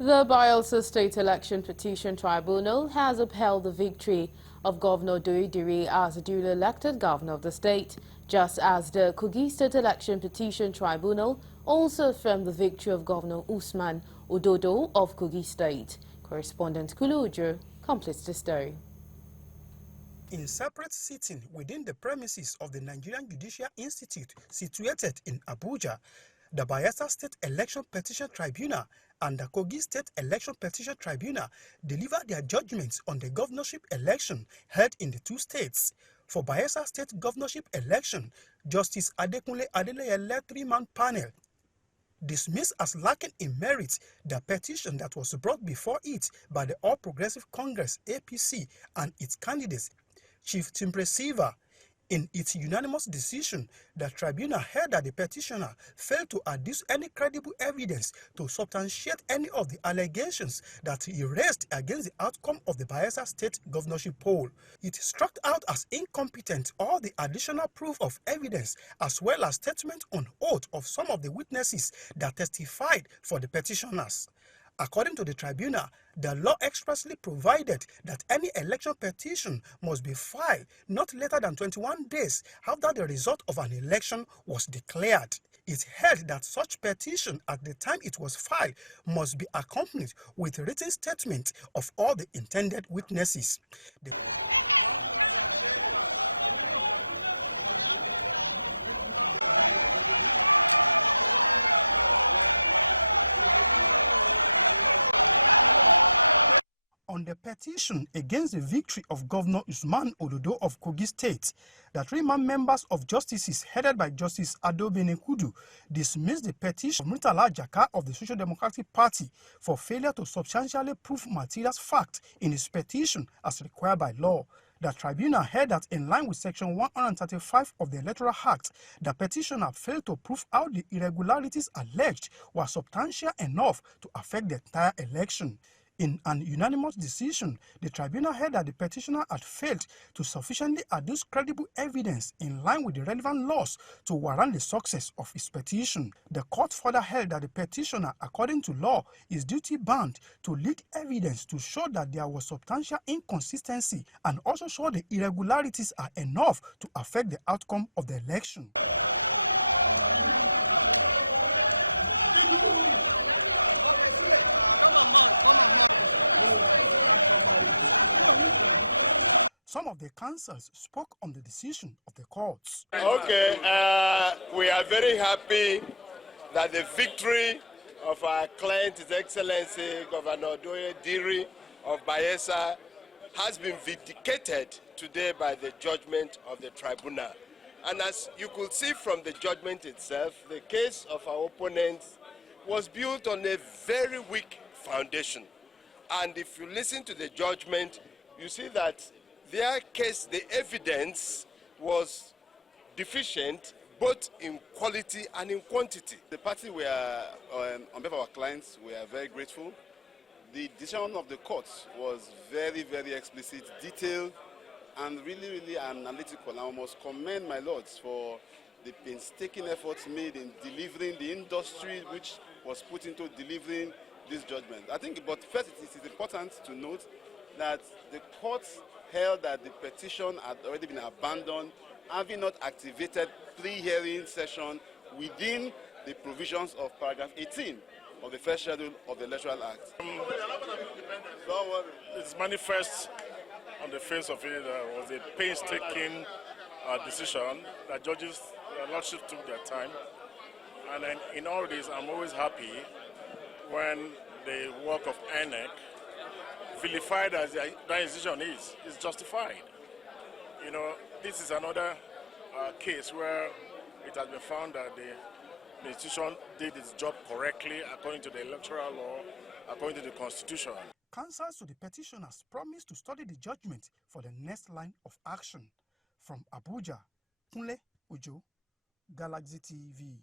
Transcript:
The Bayelsa State Election Petition Tribunal has upheld the victory of Governor Diri as a duly elected governor of the state, just as the Kogi State Election Petition Tribunal also affirmed the victory of Governor Usman Ododo of Kogi State. Correspondent Kulu Ujo completes the story. In separate sitting within the premises of the Nigerian Judicial Institute situated in Abuja, the Bayelsa State Election Petition Tribunal and the Kogi State Election Petition Tribunal delivered their judgments on the governorship election held in the two states. For Bayelsa State governorship election, Justice Adekunle Adeleye-led three-man panel dismissed as lacking in merit the petition that was brought before it by the All Progressive Congress (APC) and its candidates. Chief Timbre Silva, in its unanimous decision, the tribunal held that the petitioner failed to adduce any credible evidence to substantiate any of the allegations that he raised against the outcome of the Bayelsa State governorship poll. It struck out as incompetent all the additional proof of evidence as well as statement on oath of some of the witnesses that testified for the petitioners. According to the tribunal, the law expressly provided that any election petition must be filed not later than 21 days after the result of an election was declared. It held that such petition at the time it was filed must be accompanied with a written statement of all the intended witnesses. On the petition against the victory of Governor Usman Ododo of Kogi State, the three-man members of justices headed by Justice Ado Benekudu dismissed the petition of Murtala Jaka of the Social Democratic Party for failure to substantially prove material facts in his petition as required by law. The tribunal held that in line with Section 135 of the Electoral Act, the petitioner failed to prove how the irregularities alleged were substantial enough to affect the entire election. In an unanimous decision, the tribunal held that the petitioner had failed to sufficiently adduce credible evidence in line with the relevant laws to warrant the success of his petition. The court further held that the petitioner, according to law, is duty-bound to lead evidence to show that there was substantial inconsistency and also show the irregularities are enough to affect the outcome of the election. Some of the counsels spoke on the decision of the courts. Okay, we are very happy that the victory of our client, His Excellency Governor Diri of Bayelsa, has been vindicated today by the judgment of the tribunal. And as you could see from the judgment itself, the case of our opponents was built on a very weak foundation. And if you listen to the judgment, you see that their case, the evidence was deficient both in quality and in quantity. The party, we are, on behalf of our clients, we are very grateful. The decision of the courts was very, very explicit, detailed, and really, really analytical. I must commend my lords for the painstaking efforts made in delivering the industry which was put into delivering this judgment. I think, but first it is important to note that the courts held that the petition had already been abandoned, having not activated pre-hearing session within the provisions of paragraph 18 of the first schedule of the Electoral Act. It's manifest on the face of it was a painstaking decision that judges, lordship took their time. And then in all this, I'm always happy when the work of INEC, vilified as that decision is justified. You know, this is another case where it has been found that the institution did its job correctly according to the electoral law, according to the constitution. Counsels to the petitioners promised to study the judgment for the next line of action. From Abuja, Kunle Ujo, Galaxy TV.